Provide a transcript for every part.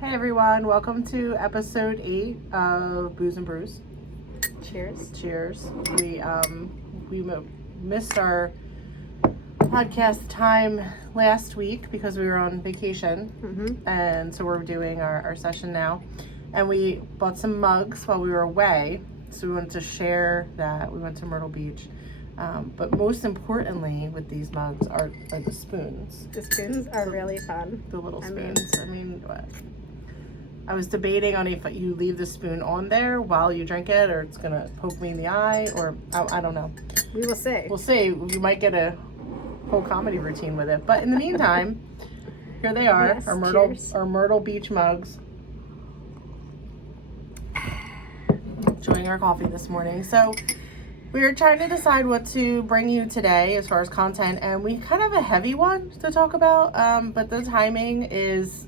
Hey everyone, welcome to episode 8 of Booze and Brews. Cheers. Cheers. We missed our podcast time last week because we were on vacation, and so we're doing our session now. And we bought some mugs while we were away, so we wanted to share that. We went to Myrtle Beach. But most importantly with these mugs are the spoons. The spoons are really fun. The little spoons. I was debating on if you leave the spoon on there while you drink it, or it's gonna poke me in the eye, or I don't know. We will see. We'll see. You might get a whole comedy routine with it. But in the meantime, here they are, yes, our Myrtle Beach mugs. Enjoying our coffee this morning. So we were trying to decide what to bring you today as far as content, and we kind of have a heavy one to talk about, but the timing is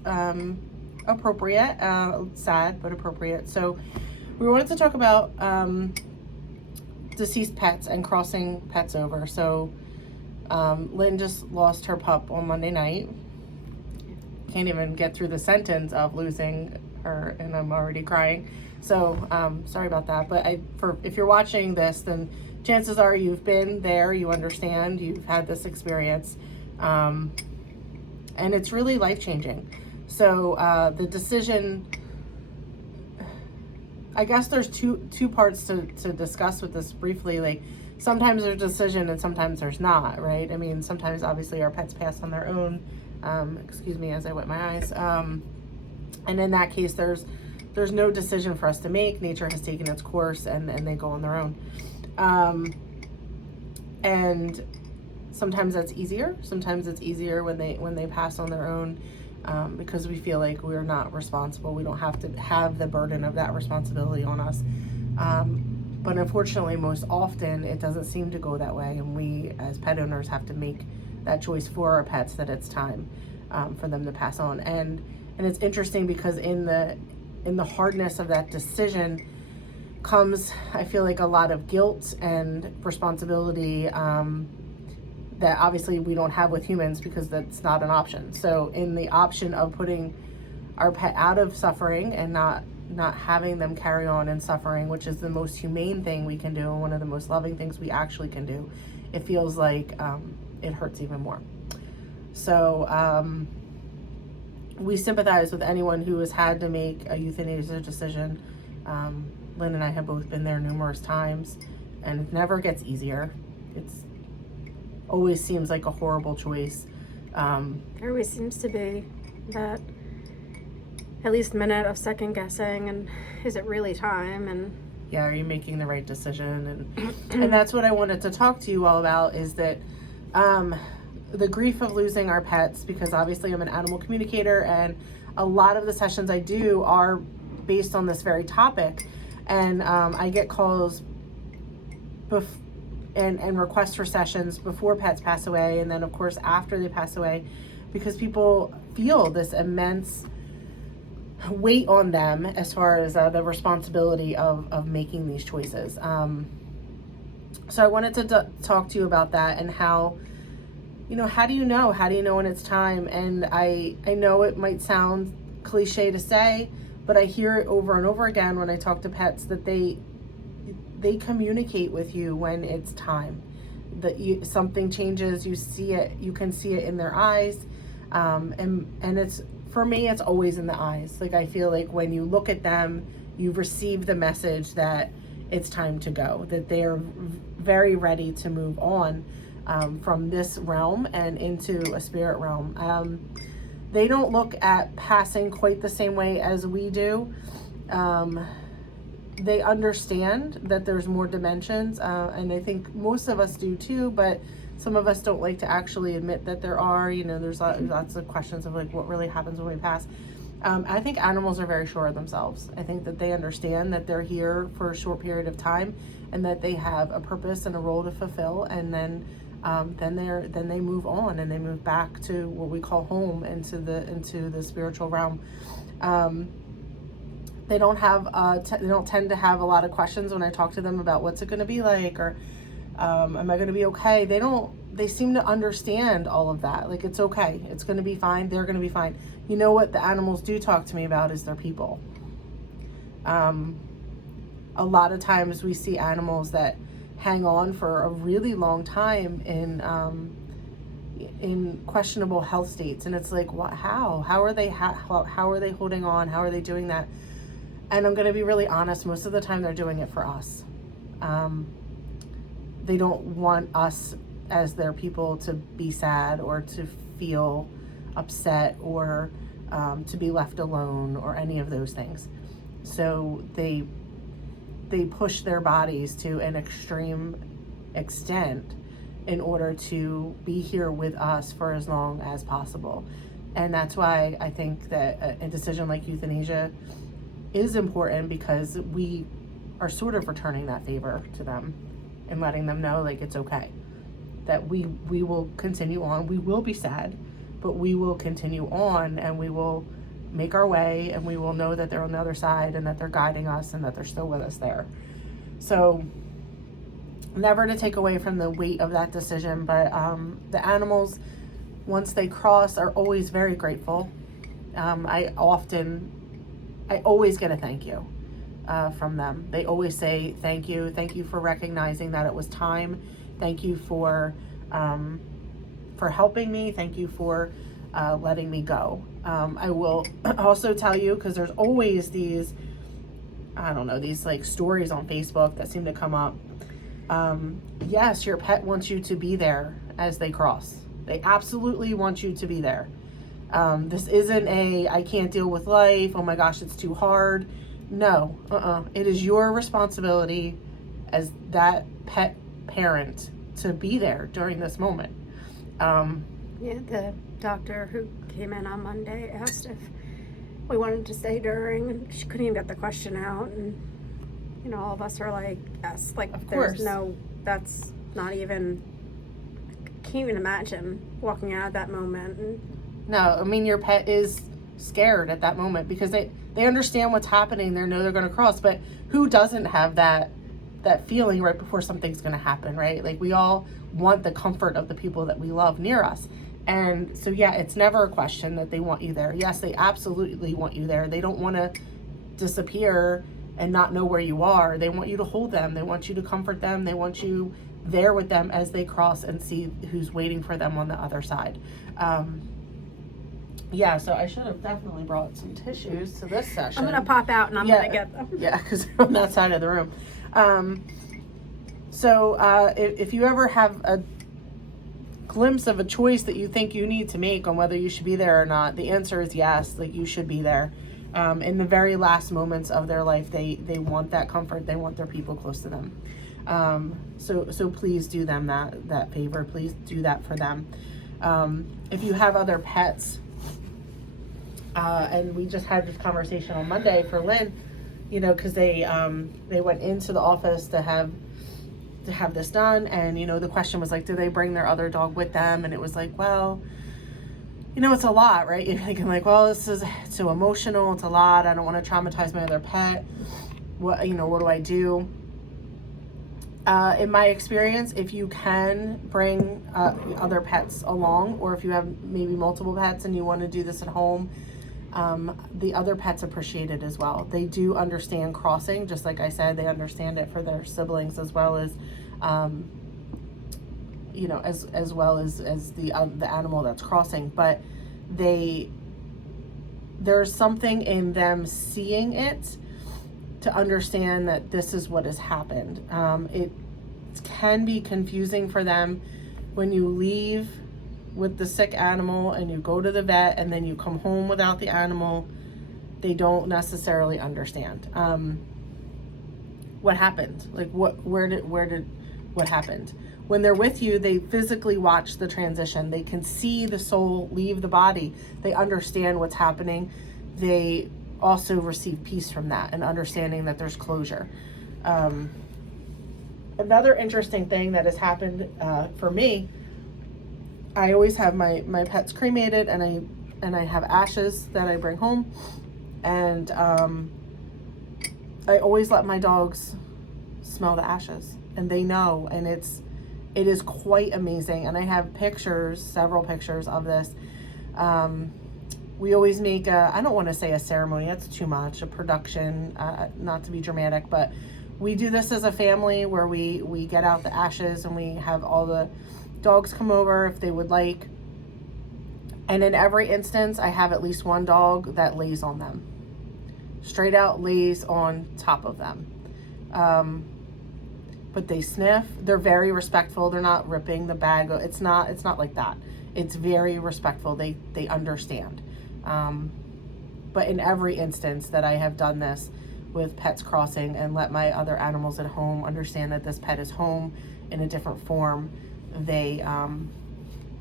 appropriate, sad but appropriate. So we wanted to talk about deceased pets and crossing pets over. So Lynn just lost her pup on Monday night. Can't even get through the sentence of losing her and I'm already crying. So sorry about that, but if you're watching this, then chances are you've been there, you understand, you've had this experience, and it's really life-changing. So the decision, I guess there's two parts to discuss with this briefly. Like, sometimes there's a decision and sometimes there's not, right? I mean, sometimes obviously our pets pass on their own. Excuse me as I wet my eyes. And in that case, there's no decision for us to make. Nature has taken its course and they go on their own. And sometimes that's easier. Sometimes it's easier when they pass on their own. Because we feel like we're not responsible. We don't have to have the burden of that responsibility on us. But unfortunately, most often, it doesn't seem to go that way. And we, as pet owners, have to make that choice for our pets that it's time for them to pass on. And it's interesting because in the hardness of that decision comes, I feel like, a lot of guilt and responsibility that obviously we don't have with humans because that's not an option. So in the option of putting our pet out of suffering and not having them carry on in suffering, which is the most humane thing we can do and one of the most loving things we actually can do, it feels like it hurts even more. So we sympathize with anyone who has had to make a euthanasia decision. Lynn and I have both been there numerous times, and it never gets easier. It's always seems like a horrible choice. There always seems to be that at least minute of second guessing, and is it really time? And yeah, are you making the right decision? And that's what I wanted to talk to you all about, is that the grief of losing our pets, because obviously I'm an animal communicator and a lot of the sessions I do are based on this very topic. And I get calls and requests for sessions before pets pass away, and then of course after they pass away, because people feel this immense weight on them as far as the responsibility of making these choices. So I wanted to talk to you about that and how do you know when it's time? And I know it might sound cliche to say, but I hear it over and over again when I talk to pets that they communicate with you when it's time, that something changes, you see it, you can see it in their eyes. And it's, for me, it's always in the eyes. Like, I feel like when you look at them, you receive the message that it's time to go, that they're very ready to move on from this realm and into a spirit realm. They don't look at passing quite the same way as we do. They understand that there's more dimensions, and I think most of us do too, but some of us don't like to actually admit that there are. There's lots of questions of like what really happens when we pass. I think animals are very sure of themselves. I think that they understand that they're here for a short period of time and that they have a purpose and a role to fulfill, and then they move on and they move back to what we call home, into the spiritual realm. They don't tend to have a lot of questions when I talk to them about what's it going to be like, or am I going to be okay. They don't they seem to understand all of that. Like, it's okay. It's going to be fine. They're going to be fine. You know what the animals do talk to me about is their people. A lot of times we see animals that hang on for a really long time in questionable health states, and it's like, what? How are they? How are they holding on? How are they doing that? And I'm going to be really honest. Most of the time, they're doing it for us. They don't want us as their people to be sad or to feel upset or to be left alone or any of those things. So they push their bodies to an extreme extent in order to be here with us for as long as possible. And that's why I think that a decision like euthanasia is important, because we are sort of returning that favor to them and letting them know, like, it's okay, that we will continue on. We will be sad, but we will continue on, and we will make our way, and we will know that they're on the other side and that they're guiding us and that they're still with us there. So never to take away from the weight of that decision, but the animals, once they cross, are always very grateful. I always get a thank you from them. They always say thank you for recognizing that it was time, thank you for helping me, thank you for letting me go. I will also tell you, because there's always these, I don't know, these like stories on Facebook that seem to come up. Yes, your pet wants you to be there as they cross. They absolutely want you to be there. This isn't I can't deal with life, oh my gosh, it's too hard. No, it is your responsibility as that pet parent to be there during this moment. The doctor who came in on Monday asked if we wanted to stay during, and she couldn't even get the question out, and all of us are like, yes, like, of there's course. no, that's not even, I can't even imagine walking out of that moment. And no, I mean, your pet is scared at that moment because they understand what's happening. They know they're going to cross, but who doesn't have that feeling right before something's going to happen, right? Like, we all want the comfort of the people that we love near us. And so, yeah, it's never a question that they want you there. Yes, they absolutely want you there. They don't want to disappear and not know where you are. They want you to hold them. They want you to comfort them. They want you there with them as they cross and see who's waiting for them on the other side. Yeah, so I should have definitely brought some tissues to this session. I'm going to pop out and I'm going to get them. Yeah, because they're on that side of the room. If you ever have a glimpse of a choice that you think you need to make on whether you should be there or not, the answer is yes, like, you should be there. In the very last moments of their life, they want that comfort. They want their people close to them. So please do them that favor. Please do that for them. If you have other pets, and we just had this conversation on Monday for Lynn, because they went into the office to have this done, and the question was like, do they bring their other dog with them? And it was like, well, it's a lot, right? You're thinking like, well, it's so emotional, it's a lot, I don't want to traumatize my other pet. What do I do? In my experience, if you can bring other pets along, or if you have maybe multiple pets and you want to do this at home, the other pets appreciate it as well. They do understand crossing, just like I said, they understand it for their siblings as well as as well as the animal that's crossing. But there's something in them seeing it to understand that this is what has happened. It can be confusing for them when you leave with the sick animal and you go to the vet and then you come home without the animal. They don't necessarily understand what happened. Like, what happened? When they're with you, they physically watch the transition. They can see the soul leave the body. They understand what's happening. They also receive peace from that and understanding that there's closure. Another interesting thing that has happened for me, I always have my pets cremated, and I have ashes that I bring home, and I always let my dogs smell the ashes, and they know, and It is quite amazing, and I have pictures, several pictures of this. We always make I don't want to say a ceremony, that's too much, a production, not to be dramatic, but we do this as a family where we get out the ashes and we have all the dogs come over if they would like. And in every instance, I have at least one dog that lays on them. Straight out lays on top of them. But they sniff. They're very respectful. They're not ripping the bag. It's not like that. It's very respectful. They understand. But in every instance that I have done this with Pets Crossing and let my other animals at home understand that this pet is home in a different form, they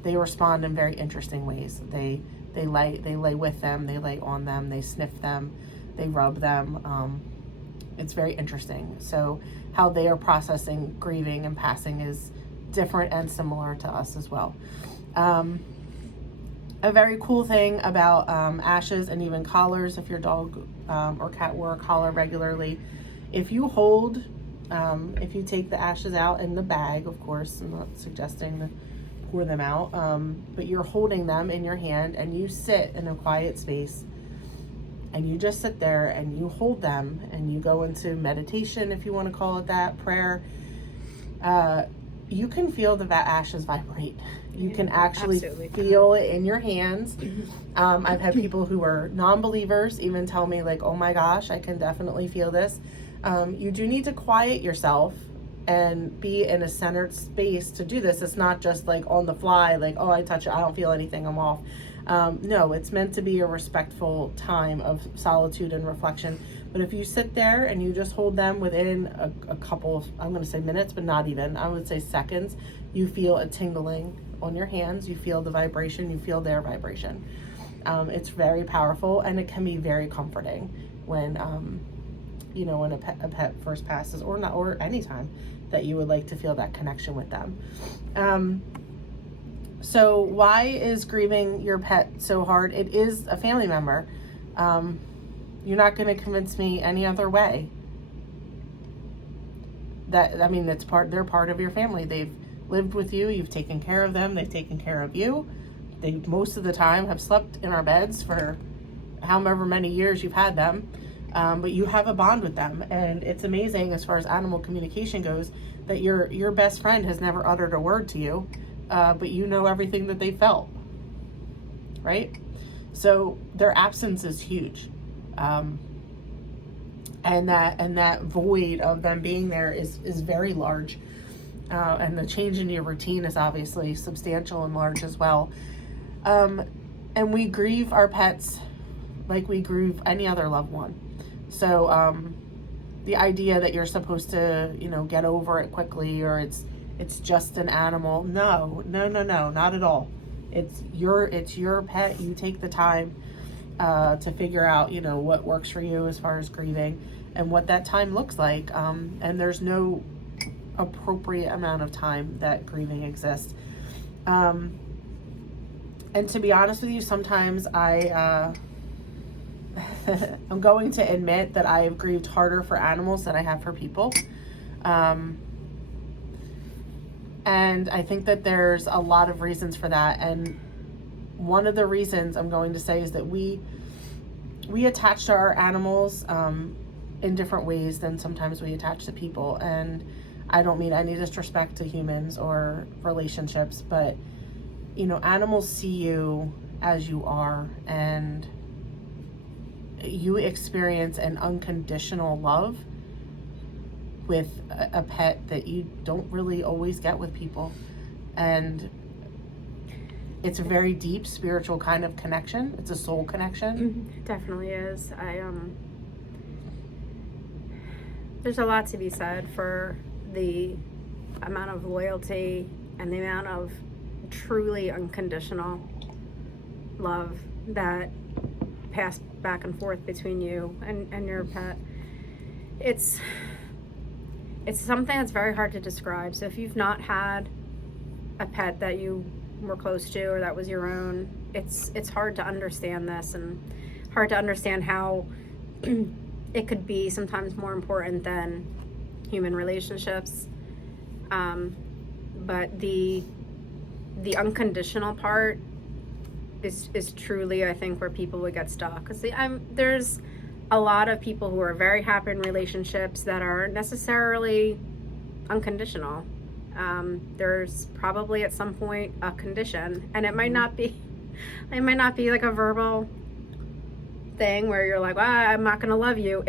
respond in very interesting ways. They lay with them, they lay on them, they sniff them, they rub them. It's very interesting. So how they are processing grieving and passing is different and similar to us as well. A very cool thing about ashes and even collars, if your dog or cat wore a collar regularly, if you take the ashes out in the bag, of course, I'm not suggesting to pour them out, but you're holding them in your hand and you sit in a quiet space and you just sit there and you hold them and you go into meditation, if you want to call it that, prayer, you can feel the ashes vibrate. You can actually feel it in your hands. I've had people who are non-believers even tell me like, oh my gosh, I can definitely feel this. You do need to quiet yourself and be in a centered space to do this. It's not just like on the fly, like, oh, I touch it, I don't feel anything, I'm off. No, it's meant to be a respectful time of solitude and reflection. But if you sit there and you just hold them within a couple of, I'm going to say minutes, but not even, I would say seconds, you feel a tingling on your hands, you feel the vibration, you feel their vibration. It's very powerful and it can be very comforting when, when a pet first passes, or anytime that you would like to feel that connection with them. So why is grieving your pet so hard? It is a family member. You're not going to convince me any other way. They're part of your family. They've lived with you. You've taken care of them. They've taken care of you. They most of the time have slept in our beds for however many years you've had them. But you have a bond with them, and it's amazing as far as animal communication goes that your best friend has never uttered a word to you, but you know everything that they felt, right? So their absence is huge, and that void of them being there is very large, and the change in your routine is obviously substantial and large as well. And we grieve our pets like we grieve any other loved one. So the idea that you're supposed to, get over it quickly, or it's just an animal. No, not at all. It's your pet. You take the time to figure out, what works for you as far as grieving and what that time looks like. And there's no appropriate amount of time that grieving exists. And to be honest with you, sometimes I'm going to admit that I have grieved harder for animals than I have for people. And I think that there's a lot of reasons for that. And one of the reasons I'm going to say is that we attach to our animals in different ways than sometimes we attach to people. And I don't mean any disrespect to humans or relationships, but, animals see you as you are, and you experience an unconditional love with a pet that you don't really always get with people. And it's a very deep spiritual kind of connection. It's a soul connection. It definitely is. There's a lot to be said for the amount of loyalty and the amount of truly unconditional love that pass back and forth between you and your pet. It's something that's very hard to describe. So if you've not had a pet that you were close to or that was your own, it's hard to understand this, and hard to understand how it could be sometimes more important than human relationships. but the unconditional part is truly, I think, where people would get stuck. Because there's a lot of people who are very happy in relationships that aren't necessarily unconditional. There's probably at some point a condition, and it might not be like a verbal thing where you're like, well, I'm not going to love you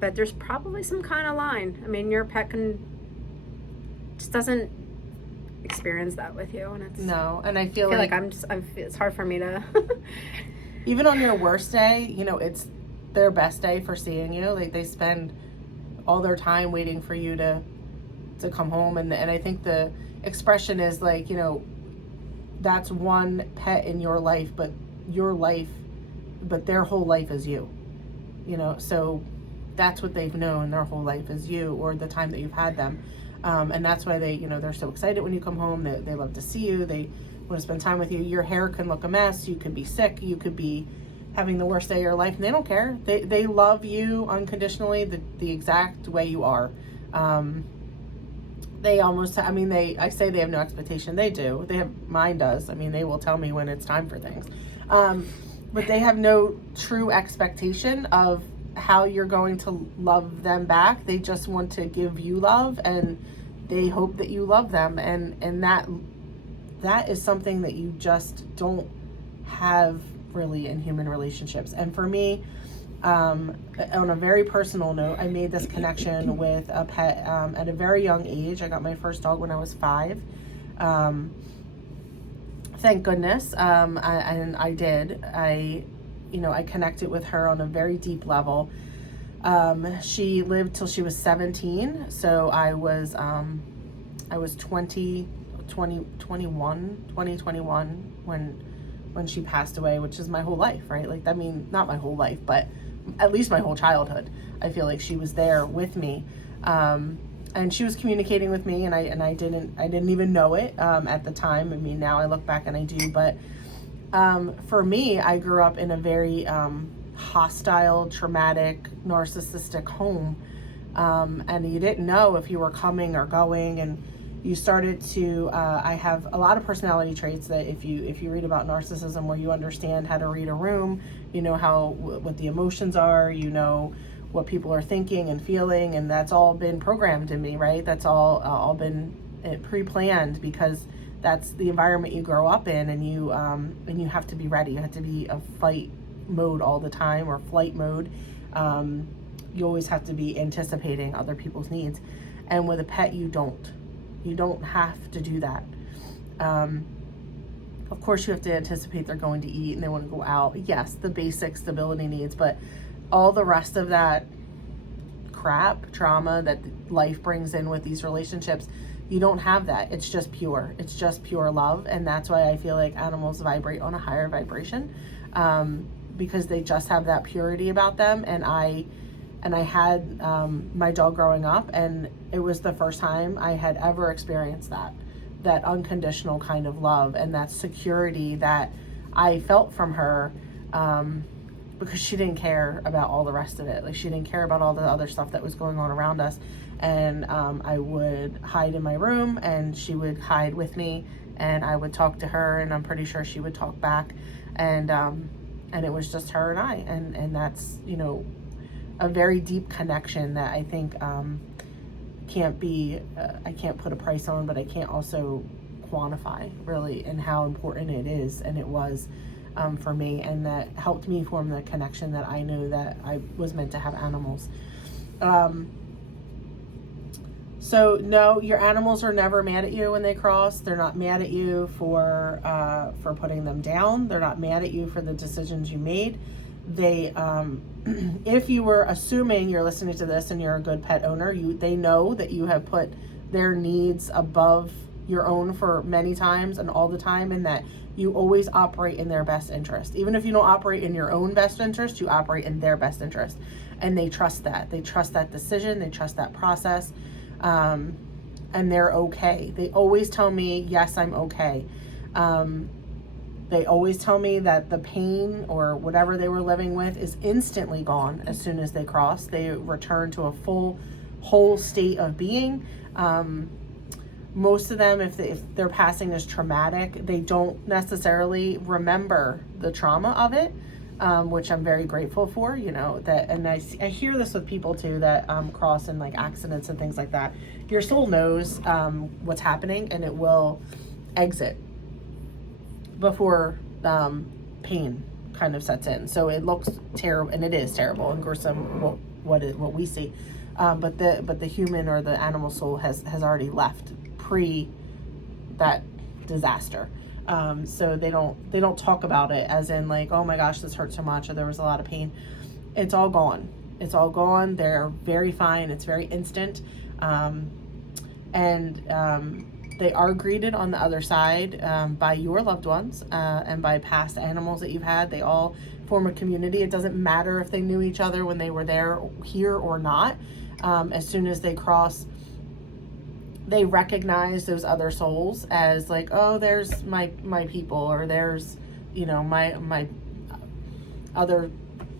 but there's probably some kind of line. I mean, your pet just doesn't experience that with you, and it's no. And I feel like it's hard for me to even on your worst day, it's their best day for seeing you. Like, they spend all their time waiting for you to come home, and I think the expression is like, that's one pet in your life, but their whole life is you, so that's what they've known their whole life is you, or the time that you've had them. And that's why they, they're so excited when you come home. They love to see you. They want to spend time with you. Your hair can look a mess. You could be sick. You could be having the worst day of your life, and they don't care. They love you unconditionally, the exact way you are. They almost, I say they have no expectation. They do. Mine does. They will tell me when it's time for things. But they have no true expectation of how you're going to love them back. They just want to give you love, and they hope that you love them. And that is something that you just don't have really in human relationships. And for me, on a very personal note, I made this connection with a pet at a very young age. I got my first dog when I was 5. Thank goodness. I did. I connected with her on a very deep level. She lived till she was 17. So I was 2021 when she passed away, which is my whole life, right? Like, not my whole life, but at least my whole childhood. I feel like she was there with me. And she was communicating with me, and I didn't even know it at the time. Now I look back and I do, but for me, I grew up in a very hostile, traumatic, narcissistic home, and you didn't know if you were coming or going, and you started to. I have a lot of personality traits that if you read about narcissism, where you understand how to read a room, you know what the emotions are, what people are thinking and feeling, and that's all been programmed in me, right? That's all been pre-planned, because that's the environment you grow up in, and you have to be ready. You have to be a fight mode all the time, or flight mode. You always have to be anticipating other people's needs, and with a pet, you don't have to do that. Of course, you have to anticipate they're going to eat and they want to go out. Yes, the basic stability needs, but all the rest of that trauma that life brings in with these relationships, you don't have that. It's just pure love. And that's why I feel like animals vibrate on a higher vibration, because they just have that purity about them. And I had my dog growing up, and it was the first time I had ever experienced that unconditional kind of love and that security that I felt from her, because she didn't care about all the rest of it. Like, she didn't care about all the other stuff that was going on around us. And I would hide in my room, and she would hide with me, and I would talk to her, and I'm pretty sure she would talk back. And it was just her and I, and that's, a very deep connection that I think can't be, I can't put a price on, but I can't also quantify really, and how important it is, and it was for me, and that helped me form the connection that I knew that I was meant to have animals. So no, your animals are never mad at you when they cross. They're not mad at you for putting them down. They're not mad at you for the decisions you made. They, if you were assuming you're listening to this and you're a good pet owner, they know that you have put their needs above your own for many times and all the time, and that you always operate in their best interest. Even if you don't operate in your own best interest, you operate in their best interest. And they trust that. They trust that decision. They trust that process. And they're okay. They always tell me, yes, I'm okay. They always tell me that the pain or whatever they were living with is instantly gone as soon as they cross. They return to a whole state of being. most of them, if their passing is traumatic, they don't necessarily remember the trauma of it, which I'm very grateful for, that, and I hear this with people too that cross in like accidents and things like that. Your soul knows what's happening, and it will exit before pain kind of sets in. So it looks terrible, and it is terrible and gruesome what we see, but the human or the animal soul has already left pre that disaster. So they don't talk about it as in like, oh my gosh, this hurt so much, or there was a lot of pain. It's all gone. They're very fine. It's very instant. They are greeted on the other side by your loved ones and by past animals that you've had. They all form a community. It doesn't matter if they knew each other when they were here or not. As soon as they cross, they recognize those other souls as like, oh, there's my people, or there's my other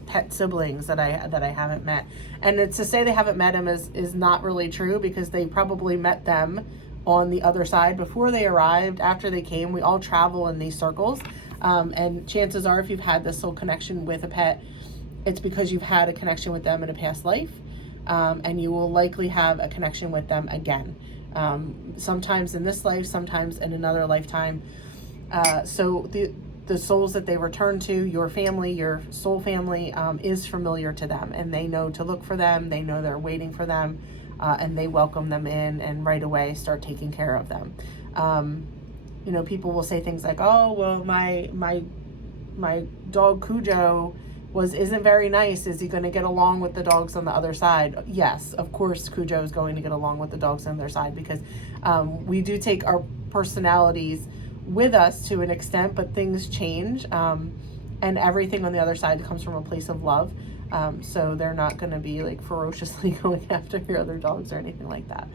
pet siblings that I haven't met. And it's to say they haven't met them is not really true, because they probably met them on the other side before they arrived, after they came. We all travel in these circles, and chances are, if you've had this soul connection with a pet, it's because you've had a connection with them in a past life, and you will likely have a connection with them again, sometimes in this life, sometimes in another lifetime. So the souls that they return to, your family, your soul family, is familiar to them, and they know to look for them. They know they're waiting for them, and they welcome them in and right away start taking care of them. People will say things like, oh, well, my dog Cujo isn't very nice. Is he going to get along with the dogs on the other side? Yes, of course Cujo is going to get along with the dogs on their side, because we do take our personalities with us to an extent, but things change, and everything on the other side comes from a place of love. So they're not going to be like ferociously going after your other dogs or anything like that.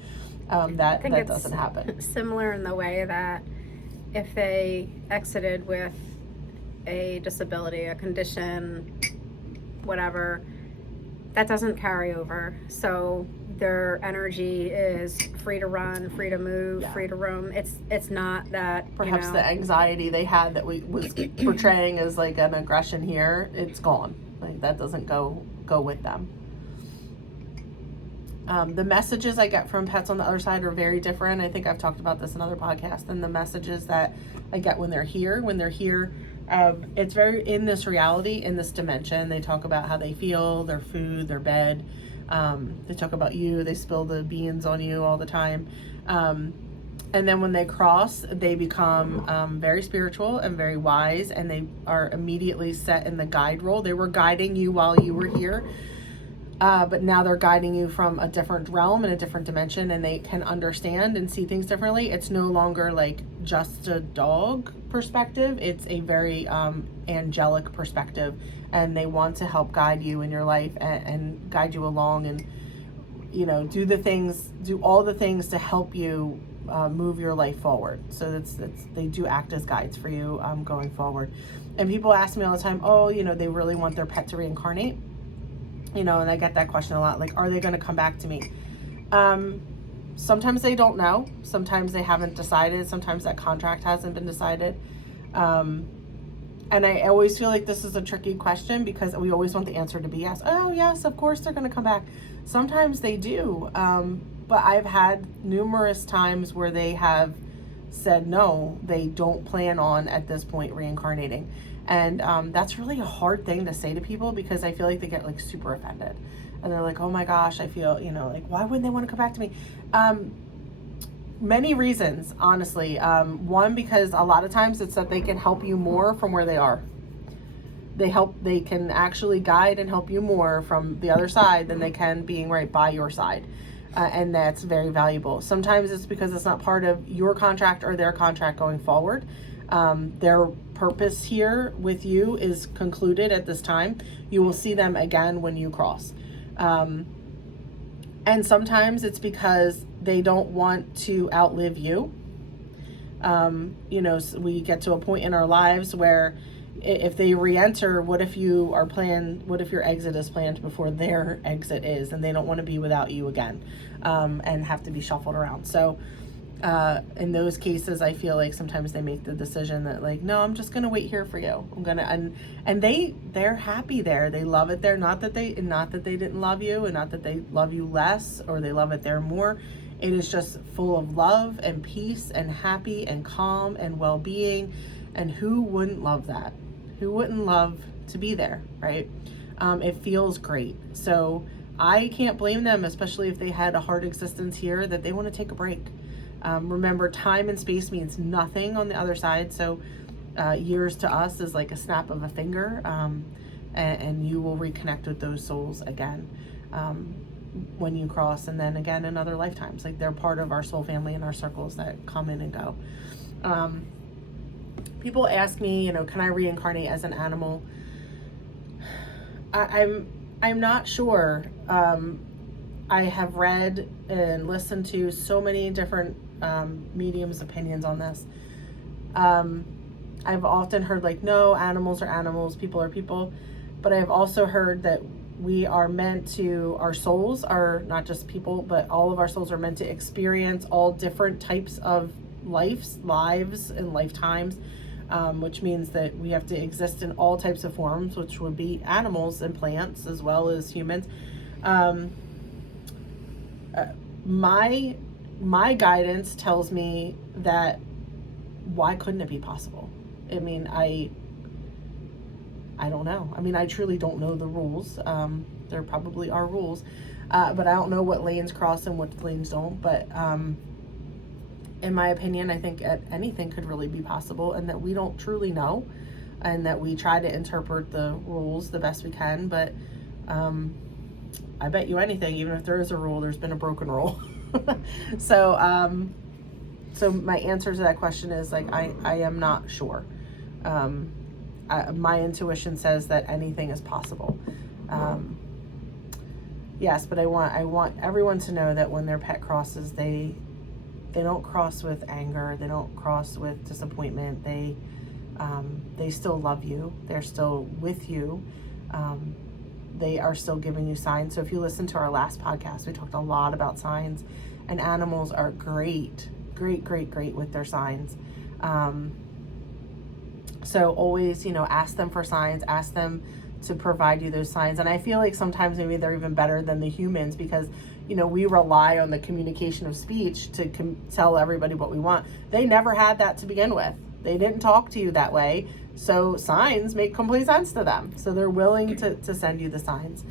That doesn't happen. Similar in the way that if they exited with a disability, a condition, whatever, that doesn't carry over. So their energy is free to run, free to move, free to roam. It's not that perhaps the anxiety they had that was portraying as like an aggression here, it's gone. Like that doesn't go with them. The messages I get from pets on the other side are very different. I think I've talked about this in other podcasts, than the messages that I get when they're here. When they're here, it's very in this reality, in this dimension. They talk about how they feel, their food, their bed. They talk about you. They spill the beans on you all the time. And then when they cross, they become very spiritual and very wise, and they are immediately set in the guide role. They were guiding you while you were here, but now they're guiding you from a different realm and a different dimension, and they can understand and see things differently. It's no longer like just a dog perspective. It's a very angelic perspective, and they want to help guide you in your life and guide you along, and do all the things to help you move your life forward. So they do act as guides for you going forward. And people ask me all the time, oh, they really want their pet to reincarnate, and I get that question a lot, like, are they going to come back to me? Sometimes they don't know. Sometimes they haven't decided. Sometimes that contract hasn't been decided. And I always feel like this is a tricky question, because we always want the answer to be yes. Oh, yes, of course they're going to come back. Sometimes they do. But I've had numerous times where they have said no, they don't plan on at this point reincarnating. And that's really a hard thing to say to people, because I feel like they get like super offended. And they're like, oh my gosh, I feel, like, why wouldn't they want to come back to me? Many reasons, honestly. One, because a lot of times it's that they can help you more from where they are. They can actually guide and help you more from the other side than they can being right by your side. And that's very valuable. Sometimes it's because it's not part of your contract or their contract going forward. Their purpose here with you is concluded at this time. You will see them again when you cross. And sometimes it's because they don't want to outlive you. So we get to a point in our lives where if they re-enter, what if your exit is planned before their exit is, and they don't want to be without you again, and have to be shuffled around. So In those cases, I feel like sometimes they make the decision that like, no, I'm just gonna wait here for you. I'm gonna and they're happy there. They love it there. Not that they didn't love you, and not that they love you less or they love it there more. It is just full of love and peace and happy and calm and well-being. And who wouldn't love that? Who wouldn't love to be there, right? It feels great. So I can't blame them, especially if they had a hard existence here, that they want to take a break. Remember, time and space means nothing on the other side. So years to us is like a snap of a finger, and you will reconnect with those souls again when you cross, and then again in other lifetimes. Like, they're part of our soul family and our circles that come in and go. People ask me, can I reincarnate as an animal? I'm not sure. I have read and listened to so many different mediums' opinions on this. I've often heard like, no, animals are animals, people are people. But I've also heard that we are meant to, our souls are not just people, but all of our souls are meant to experience all different types of lives and lifetimes, which means that we have to exist in all types of forms, which would be animals and plants as well as humans. My guidance tells me that why couldn't it be possible? I mean, I don't know. I mean, I truly don't know the rules. There probably are rules, but I don't know what lanes cross and what lanes don't. But in my opinion, I think anything could really be possible, and that we don't truly know, and that we try to interpret the rules the best we can. But I bet you anything, even if there is a rule, there's been a broken rule. So my answer to that question is like, I am not sure. My intuition says that anything is possible. Yes, but I want everyone to know that when their pet crosses, they don't cross with anger. They don't cross with disappointment. They still love you. They're still with you. They are still giving you signs. So if you listen to our last podcast, we talked a lot about signs, and animals are great with their signs. So always, ask them for signs, ask them to provide you those signs. And I feel like sometimes maybe they're even better than the humans, because, we rely on the communication of speech to tell everybody what we want. They never had that to begin with. They didn't talk to you that way. So signs make complete sense to them. So they're willing to send you the signs.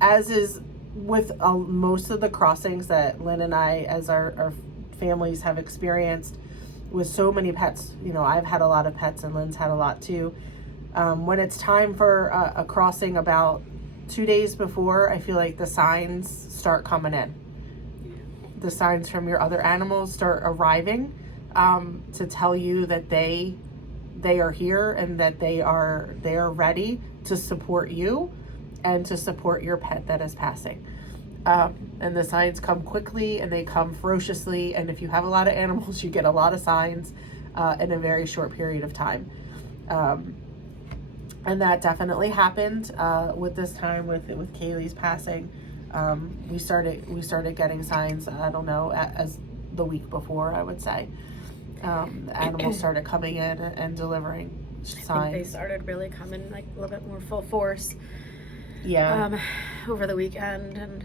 As is with most of the crossings that Lynn and I, as our families, have experienced with so many pets, I've had a lot of pets and Lynn's had a lot too. When it's time for a crossing, about 2 days before, I feel like the signs start coming in. The signs from your other animals start arriving to tell you that they are here, and that they are ready to support you and to support your pet that is passing. And the signs come quickly, and they come ferociously. And if you have a lot of animals, you get a lot of signs in a very short period of time. And that definitely happened with this time with Kaylee's passing. We started getting signs, I don't know, as the week before, I would say. The animals started coming in and delivering signs. I think they started really coming like a little bit more full force. Yeah. Over the weekend, and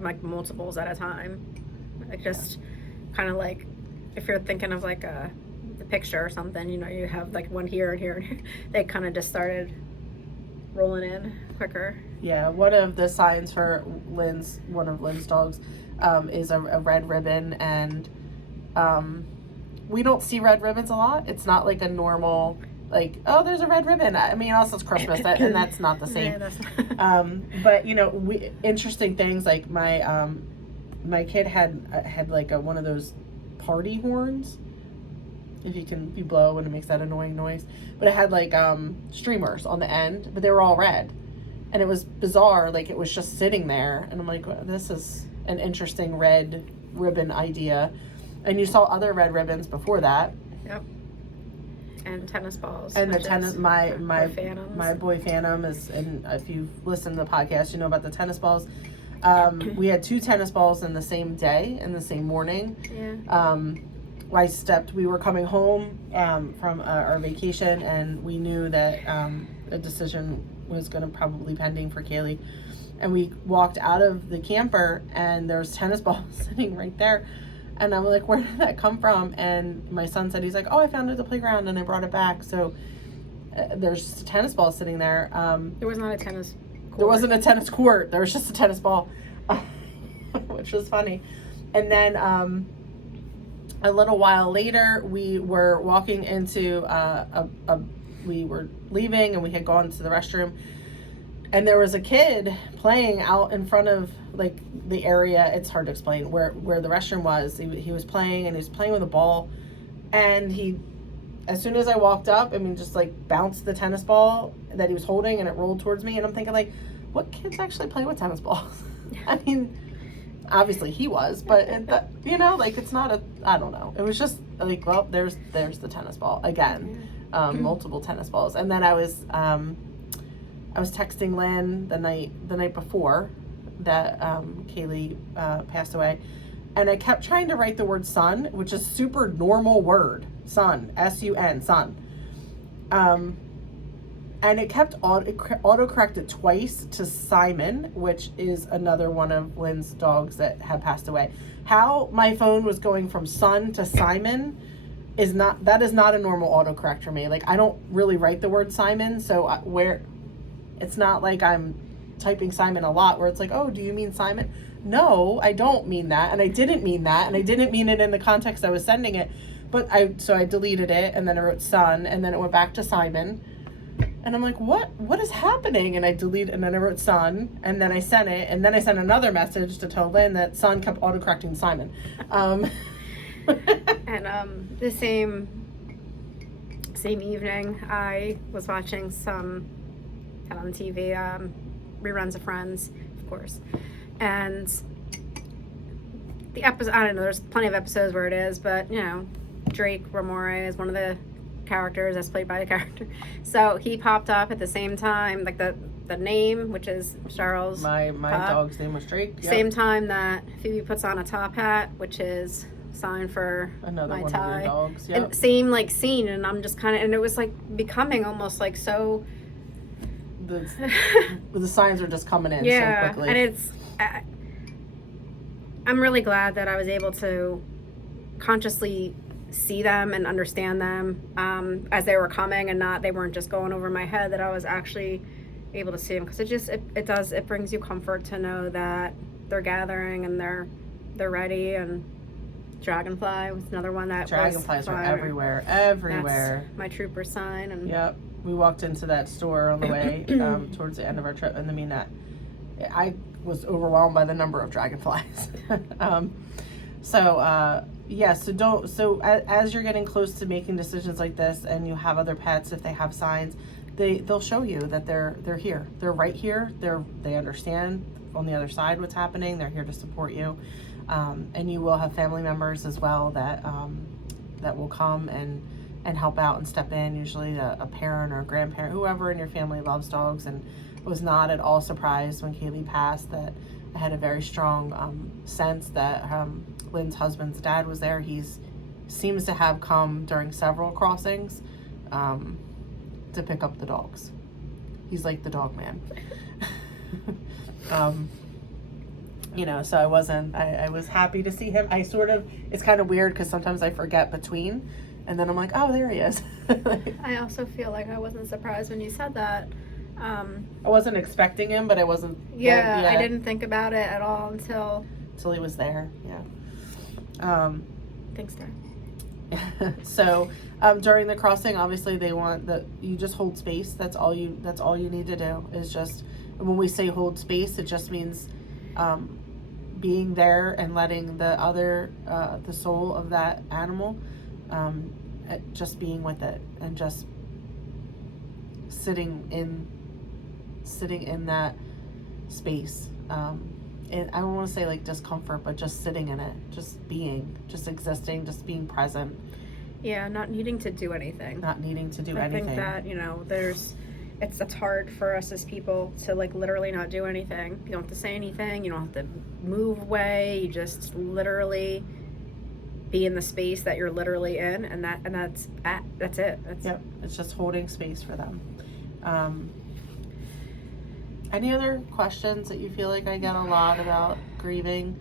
like multiples at a time. Like, just kind of like, if you're thinking of like the picture or something, you have like one here and here and here. They kind of just started rolling in quicker. Yeah, one of the signs for one of Lynn's dogs is a red ribbon, and we don't see red ribbons a lot. It's not like a normal, like, oh, there's a red ribbon. I mean, also it's Christmas, and that's not the same. Yeah, but interesting things, like my kid had like one of those party horns. If you blow, and it makes that annoying noise. But it had like streamers on the end, but they were all red. And it was bizarre, like it was just sitting there. And I'm like, well, this is an interesting red ribbon idea. And you saw other red ribbons before that. Yep. And tennis balls. And the tennis, my Phantoms. My boy Phantom is, and if you've listened to the podcast, you know about the tennis balls. We had 2 tennis balls in the same day, in the same morning. Yeah. We were coming home from our vacation, and we knew that a decision was going to probably pending for Kaylee. And we walked out of the camper, and there's tennis balls sitting right there. And I'm like, where did that come from? And my son said, he's like, oh, I found it at the playground, and I brought it back. So there's just a tennis ball sitting there. There was not a tennis court. There wasn't a tennis court. There was just a tennis ball, which was funny. And then a little while later, we were walking into we were leaving, and we had gone to the restroom, and there was a kid playing out in front of like the area. It's hard to explain where the restroom was. He was playing, and he was playing with a ball, and he, as soon as I walked up, I mean, just like bounced the tennis ball that he was holding, and it rolled towards me. And I'm thinking, like, what kids actually play with tennis balls? I mean, obviously he was, but you know, like, it's not I don't know. It was just like, well, there's the tennis ball again, multiple tennis balls. And then I was texting Lynn the night before that Kaylee passed away, and I kept trying to write the word son, which is a super normal word, son, S-U-N, son. And it kept auto-corrected twice to Simon, which is another one of Lynn's dogs that had passed away. How my phone was going from son to Simon is not a normal autocorrect for me. Like, I don't really write the word Simon, so it's not like I'm typing Simon a lot where it's like, oh, do you mean Simon? No, I don't mean that, and I didn't mean that, and I didn't mean it in the context I was sending it. But I deleted it, and then I wrote son, and then it went back to Simon. And I'm like, what is happening? And I deleted, and then I wrote son, and then I sent it, and then I sent another message to tell Lynn that son kept autocorrecting Simon. And the same evening, I was watching some on TV, reruns of Friends, of course. And the episode, I don't know, there's plenty of episodes where it is, but, you know, Drake Ramore is one of the characters that's played by the character. So he popped up at the same time, like the name, which is Charles. My dog's name was Drake. Yep. Same time that Phoebe puts on a top hat, which is sign for another my one tie. of your dogs. Yep. And same like scene, and I'm just kind of, and it was like becoming almost like so. The signs are just coming in so quickly. And it's, I'm really glad that I was able to consciously see them and understand them as they were coming, and they weren't just going over my head, that I was actually able to see them, because it brings you comfort to know that they're gathering and they're ready. And Dragonfly was another one that Dragonflies were everywhere. That's my trooper sign. And yep, we walked into that store on the way towards the end of our trip, and I mean that I was overwhelmed by the number of dragonflies. So as you're getting close to making decisions like this, and you have other pets, if they have signs, they'll show you that they're here. They're right here. They understand on the other side what's happening. They're here to support you, and you will have family members as well that will come and help out and step in. Usually a parent or a grandparent, whoever in your family loves dogs, and was not at all surprised when Kaylee passed that I had a very strong sense that Lynn's husband's dad was there. He seems to have come during several crossings to pick up the dogs. He's like the dog man. So I was happy to see him. It's kind of weird because sometimes I forget between, and then I'm like, oh, there he is. I also feel like I wasn't surprised when you said that. I wasn't expecting him, but I wasn't. Yeah, I didn't think about it at all until he was there. Yeah. Thanks, Dad. So during the crossing, obviously they want that you just hold space. That's all you need to do is just, when we say hold space, it just means being there and letting the soul of that animal, just being with it and just sitting in that space. And I don't want to say like discomfort, but just sitting in it, just being, just existing, just being present. Yeah, not needing to do anything. Not needing to do anything. I think that, there's it's hard for us as people to like literally not do anything. You don't have to say anything. You don't have to move away. You just literally be in the space that you're literally in, and that's it. Yep. It's just holding space for them. Any other questions that you feel like I get a lot about grieving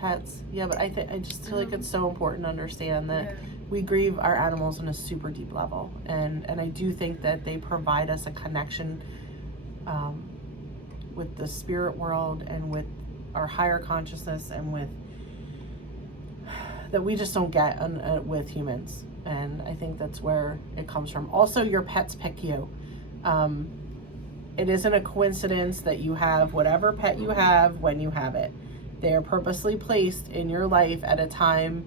pets? Yeah, but I just feel like it's so important to understand that we grieve our animals on a super deep level, and I do think that they provide us a connection with the spirit world and with our higher consciousness, and with that we just don't get with humans. And I think that's where it comes from. Also, your pets pick you. It isn't a coincidence that you have whatever pet you have when you have it. They are purposely placed in your life at a time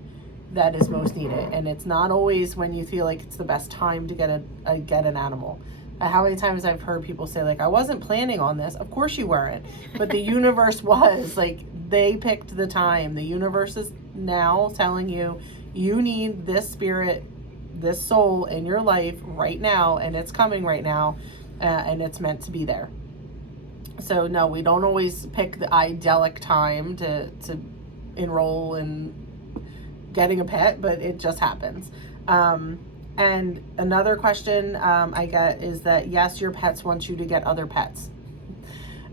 that is most needed, and it's not always when you feel like it's the best time to get an animal. How many times I've heard people say, like, I wasn't planning on this. Of course you weren't, but the universe was. Like, they picked the time. The universe is now telling you, you need this spirit, this soul in your life right now, and it's coming right now, and it's meant to be there. So no, we don't always pick the idyllic time to enroll in getting a pet, but it just happens. And another question I get is that, yes, your pets want you to get other pets.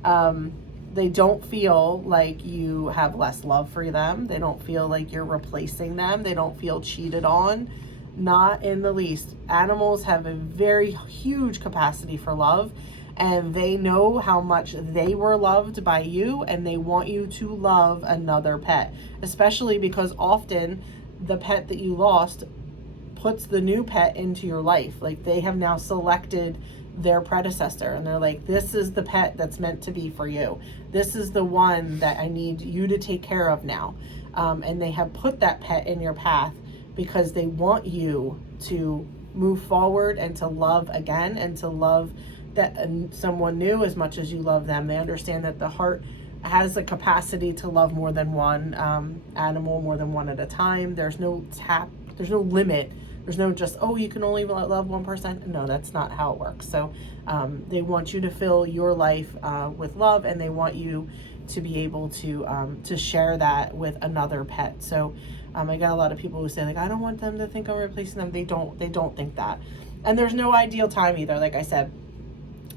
They don't feel like you have less love for them. They don't feel like you're replacing them. They don't feel cheated on. Not in the least. Animals have a very huge capacity for love, and they know how much they were loved by you, and they want you to love another pet, especially because often the pet that you lost puts the new pet into your life. Like, they have now selected their predecessor, and they're like, this is the pet that's meant to be for you. This is the one that I need you to take care of now. And they have put that pet in your path because they want you to move forward and to love again, and to love that someone new as much as you love them. They understand that the heart has the capacity to love more than one animal, more than one at a time. There's no limit. There's no just, oh, you can only love one person. No, that's not how it works. So they want you to fill your life with love, and they want you to be able to share that with another pet. So I got a lot of people who say, like, I don't want them to think I'm replacing them. They don't think that. And there's no ideal time either. Like I said,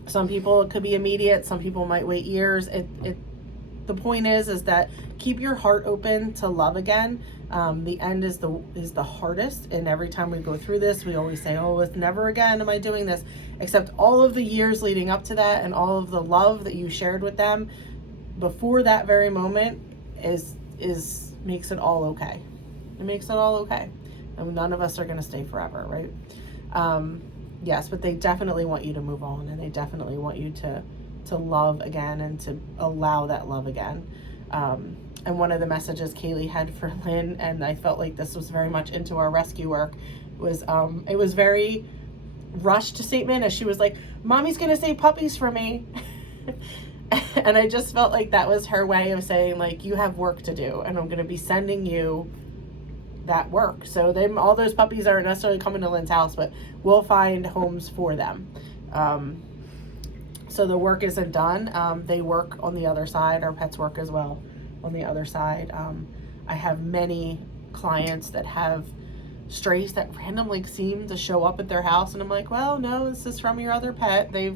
some people, it could be immediate. Some people might wait years. The point is that keep your heart open to love again. The end is the hardest, and every time we go through this, we always say, oh, it's never again am I doing this. Except all of the years leading up to that, and all of the love that you shared with them before that very moment makes it all okay. It makes it all okay. And none of us are going to stay forever, right? Yes, but they definitely want you to move on, and they definitely want you to love again, and to allow that love again. And one of the messages Kaylee had for Lynn, and I felt like this was very much into our rescue work, was it was very rushed statement, as she was like, Mommy's gonna save puppies for me. And I just felt like that was her way of saying, like, you have work to do, and I'm gonna be sending you that work. So all those puppies aren't necessarily coming to Lynn's house, but we'll find homes for them. So the work isn't done. They work on the other side. Our pets work as well on the other side. I have many clients that have strays that randomly seem to show up at their house, and I'm like, well, no, this is from your other pet. They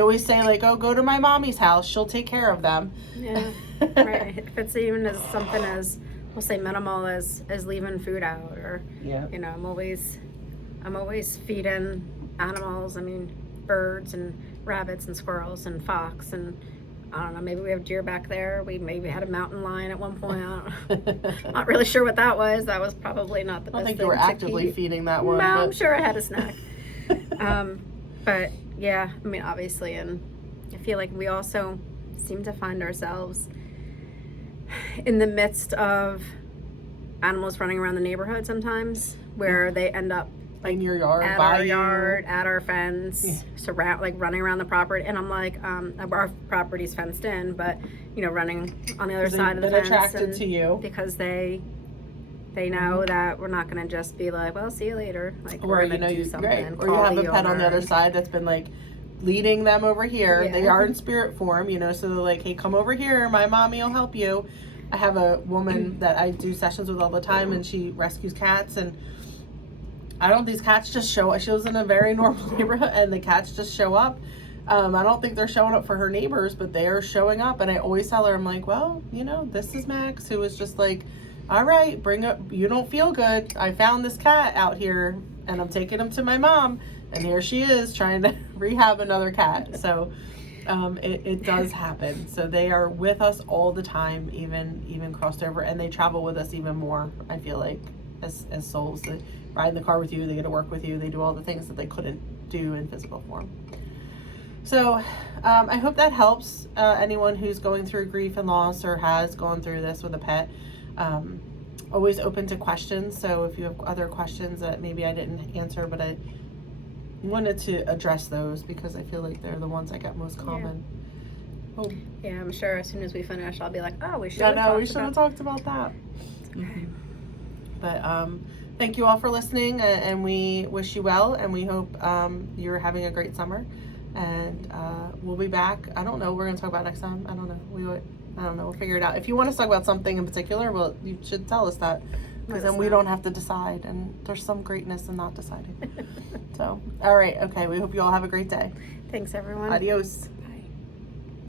always say, like, oh, go to my mommy's house, she'll take care of them. Yeah, right. If it's even as something as, we'll say, minimal as leaving food out, or yeah, you know, I'm always feeding animals. I mean, birds and rabbits and squirrels and fox, and I don't know, maybe we have deer back there. We maybe had a mountain lion at one point. Not really sure what that was. That was probably not the best thing. I don't think you were actively feeding that one. No, I'm sure I had a snack. But yeah, I mean, obviously, and I feel like we also seem to find ourselves in the midst of animals running around the neighborhood sometimes, where they end up like in your yard, at our yard, at our fence, surround, like running around the property. And I'm like, our property's fenced in, but you know, running on the other side of the fence. Attracted to you because they They know that we're not going to just be like, well, see you later. Like, we're going to do something. Right. Or you have a pet on the other side that's been like leading them over here. Yeah. They are in spirit form, so they're like, hey, come over here. My mommy will help you. I have a woman that I do sessions with all the time, and she rescues cats, and these cats just show up. She lives in a very normal neighborhood, and the cats just show up. I don't think they're showing up for her neighbors, but they are showing up. And I always tell her, I'm like, well, this is Max, who is just like, all right, bring up, you don't feel good. I found this cat out here, and I'm taking him to my mom. And here she is trying to rehab another cat. So it does happen. So they are with us all the time, even crossed over. And they travel with us even more, I feel like, as souls. They ride in the car with you. They get to work with you. They do all the things that they couldn't do in physical form. So I hope that helps anyone who's going through grief and loss or has gone through this with a pet. Always open to questions. So if you have other questions that maybe I didn't answer, but I wanted to address those because I feel like they're the ones that get most common. Yeah. Oh. Yeah, I'm sure as soon as we finish, I'll be like, oh, we should have talked about that. Okay. But thank you all for listening, and we wish you well, and we hope you're having a great summer. And we'll be back. I don't know what we're going to talk about next time. I don't know. I don't know. We'll figure it out. If you want us to talk about something in particular, well, you should tell us that, because then we don't have to decide. And there's some greatness in not deciding. So, all right. Okay. We hope you all have a great day. Thanks, everyone. Adios.